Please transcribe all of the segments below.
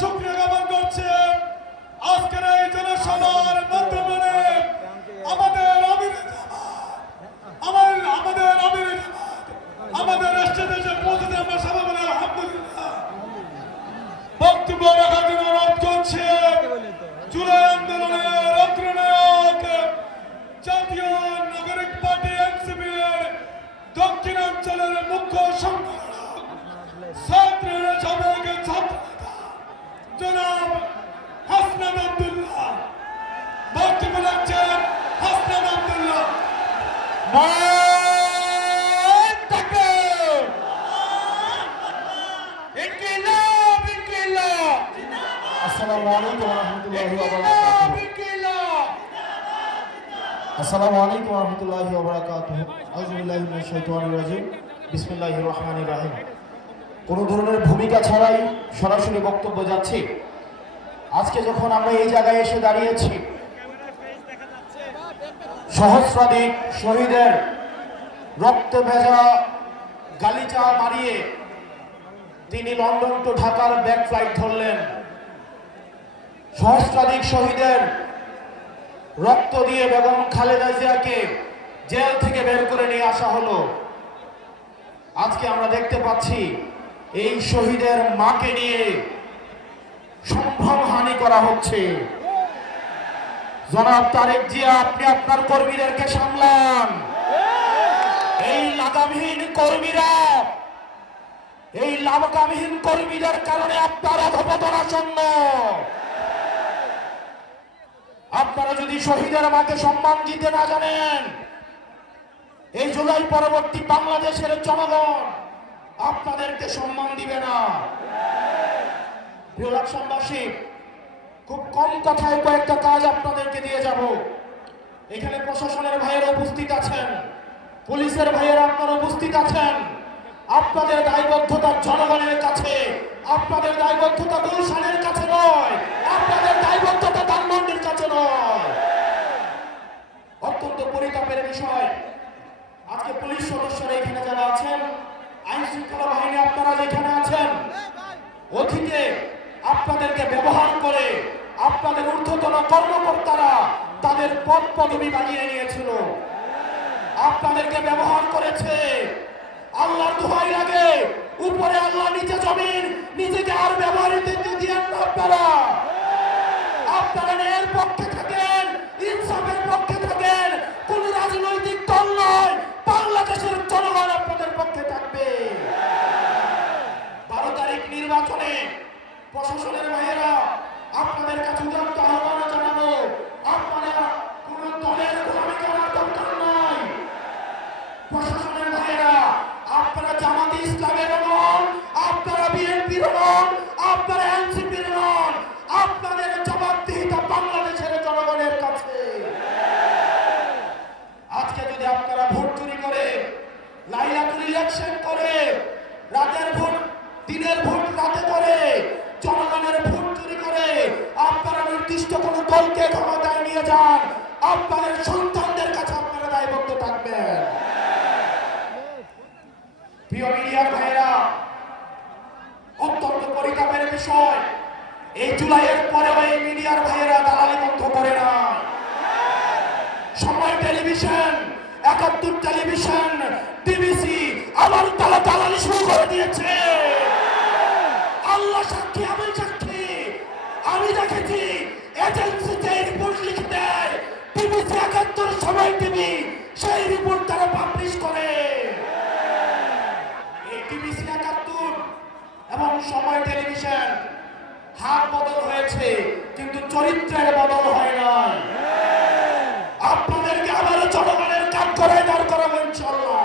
শুকরিয়া জ্ঞাপন করছি আজকের এই জনসভার মাধ্যমে আমাদের আমাদের রাষ্ট্রের দেশে পৌঁছতে আমরা সবাই বলে আলহামদুলিল্লাহ। বক্তব্য রাখার জন্য অনুরোধ করছি জুলাই আন্দোলনের অগ্রনায়ক জাতীয় নাগরিক পার্টি এনসিপির দক্ষিণাঞ্চলের মুখ্য সংগঠক ছাত্রের সাবেক ছাত্র জনাব হাসনাত আব্দুল্লাহ বক্তব্য রাখছেন। হাসনাত আব্দুল্লাহ আসসালামু আলাইকুম ওয়া রাহমাতুল্লাহি ওয়া বারাকাতুহু। আসসালামু আলাইকুম ওয়া রাহমাতুল্লাহি ওয়া বারাকাতুহু। আউযু বিল্লাহি মিনাশ শাইতানির রাজিম। বিসমিল্লাহির রহমানির রহিম। কোনো ধরনের ভূমিকা ছাড়াই সরাসরি বক্তব্য যাচ্ছে। আজকে যখন আমরা এই জায়গায় এসে দাঁড়িয়েছি, সহস্রাধিক শহীদের রক্ত ভেজা গালিচা মারিয়ে তিনি লন্ডন টু ঢাকার ব্যাক ফ্লাইট ধরলেন। সহস্রাধিক শহীদের রক্ত দিয়ে বেগম খালেদা জিয়াকে জেল থেকে বের করে নিয়ে আসা হলো। আজকে আমরা দেখতে পাচ্ছি এই শহীদের মাকে নিয়ে সম্ভ্রমহানি করা হচ্ছে। জনাব তারেক জিয়া, আপনি আপনার কর্মীদেরকে সামলান। এই লাগামহীন কর্মীদের কারণে আপনার অধঃপতন আসন্ন। আপনারা যদি শহীদের মাকে সম্মান দিতে না জানেন, এই জুলাই পরবর্তী বাংলাদেশের জনগণ আপনাদেরকে সম্মান দিবে না। প্রিয় লাকসামবাসী, খুব কম কথায় কয়েকটা কাজ আপনাদেরকে দিয়ে যাব। এখানে প্রশাসনের ভাইয়েরা উপস্থিত আছেন, পুলিশের ভাইয়েরা আপনারা উপস্থিত আছেন। আপনাদের দায়বদ্ধতা জনগণের কাছে, আপনাদের দায়বদ্ধতা গুলশানের কাছে নয়, আপনাদের দায়বদ্ধতা ধানমন্ডির কাছে নয়। অত্যন্ত পরিতাপের বিষয়, আজকে পুলিশ সদস্যরা এখানে যারা আছেন, আইন শৃঙ্খলা বাহিনী আপনারা যেখানে আছেন, অতীতে আপনাদেরকে ব্যবহার করে আপনাদের ঊর্ধ্বতন কর্মকর্তারা তাদের পদ পদবি বানিয়ে নিয়েছিল, আপনাদেরকে ব্যবহার করেছে। আল্লাহর দোহাই লাগে, উপরে আল্লাহ, নিচে জমিন, নিজেকে আর ব্যবহার দিতে দিয়েন না। আপনারা ন্যায়ের পক্ষে থাকেন, ইনসাফের পক্ষে থাকেন। কোন রাজনৈতিক দল নয়, বাংলাদেশের জনগণ আপনাদের পক্ষে থাকবে। 12 তারিখ নির্বাচনে প্রশাসনের ভাইয়েরা আপনাদের কাছে উদাত্ত আহ্বান জানাবো, আপনারা কোন দলের গোলামি করার দরকার নাই। প্রশাসনের ভাইয়েরা আপনারা জামাতে ইসলামের নন, আপনারা বিএনপির নন, আপনারা এনসিপির নন। আপনাদের জবাবদিহিতা বাংলাদেশের জনগণের কাছে। আজকে যদি আপনারা ভোট চুরি করে, লাইলাতুল ইলেকশন করে, রাতের ভোট দিনের ভোট রাতে করে, জনগণের ভোট চুরি করে আপনারা নির্দিষ্ট কোন দলকে ক্ষমতায় নিয়ে যান, আপনাদের সন্তানদের কাছে আপনারা দায়বদ্ধ থাকবেন। প্রিয় মিডিয়ার ভাইয়েরা, অত্যন্ত পরিতাপের বিষয়, এই জুলাইয়ের পরে এই মিডিয়ার ভাইয়েরা দালালি বন্ধ করে না। সময় টেলিভিশন, 71 টেলিভিশন, টিভিসি আবার তারা দালালি শুরু করে দিয়েছে। আল্লাহ সাক্ষী, আমি সাক্ষী, আমি দেখেছি এজেন্সিতে রিপোর্ট লিখে দেয়, টিভিসি 71, সময় টিভি, সেই রিপোর্ট তারা পাবলিশ করে। এই টিভিসি 71 এবং সময় টেলিভিশন হাত বদল হয়েছে, কিন্তু চরিত্রের বদল হয় নাই। আপনাদেরকে আবারও জনগণের কাজ করে দাঁড় করাবো ইনশাআল্লাহ।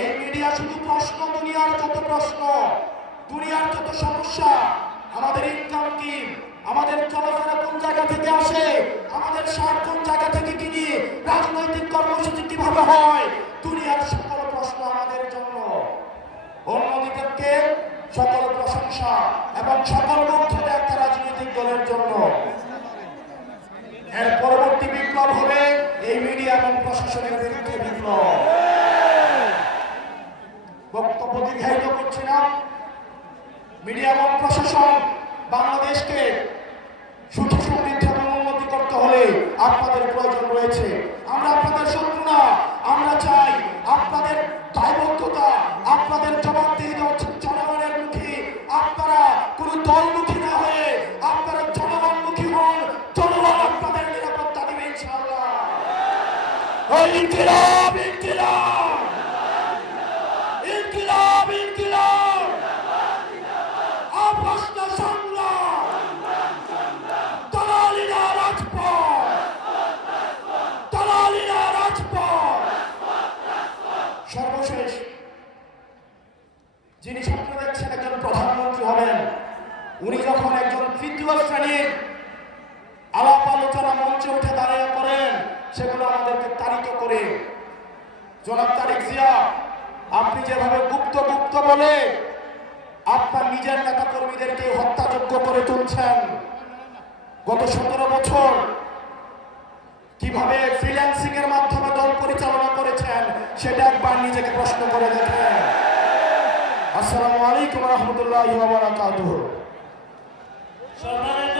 এই মিডিয়া শুধু প্রশ্ন, দুনিয়ার যত প্রশ্ন, দুনিয়ার যত সমস্যা, আমাদের ইনকাম কি, আমাদের চলাফেরা কোন জায়গা থেকে আসে, আমাদের সার কোন জায়গা থেকে কিনি, রাজনৈতিক কর্মসূচি কিভাবে হয়, দুনিয়ার সকল প্রশ্ন আমাদের জন্য। অন্যদিকে সকল প্রশংসা এবং সকল মুগ্ধতা একটা রাজনৈতিক দলের জন্য। এর পরবর্তী বিপ্লব হবে এই মিডিয়া এবং প্রশাসনের বিরুদ্ধে বিপ্লব। বক্তব্য দীর্ঘায়িত করছি না, মিডিয়া এবং প্রশাসন বাংলাদেশকে সুখী সমৃদ্ধ এবং উন্নতি করতে হলে আপনাদের প্রয়োজন রয়েছে। আমরা আপনাদের শত্রু না, আমরা চাই আপনাদের দায়বদ্ধতা, আপনাদের জবাবদিহিতা হচ্ছে জনগণের মুখী। আপনারা কোনো দলমুখী না হয়ে আপনারা জনগণমুখী হন, জনগণ আপনাদের নিরাপত্তা দিবে ইনশাআল্লাহ। ইনকিলাব ইনকিলাব ইনকিলাব ইনকিলাব অপ্রশ্ন সংগ্রাম, দালালিরা রাজপথ, দালালিরা রাজপথ। সর্বশেষ যিনি স্বপ্ন দেখছেন একজন প্রধানমন্ত্রী হবেন, উনি যখন একজন তৃতীয় শ্রেণীর আলাপ আলোচনা মঞ্চে উঠে দাঁড়িয়ে করেন, সেগুলো আমাদেরকে তাড়িত করে। জনাব তারেক জিয়া, আপনি যেভাবে গুপ্ত গুপ্ত বলে আপনার নিজের নেতা কর্মীদেরকে হত্যাযোগ্য করে তুলছেন, গত 17 বছর কিভাবে ফ্রিল্যান্সিং এর মাধ্যমে দল পরিচালনা করেছেন সেটা একবার নিজেকে প্রশ্ন করে দেখেন। আসসালামু আলাইকুম ওয়া রাহমাতুল্লাহি ওয়া বারাকাতুহু। সম্মানিত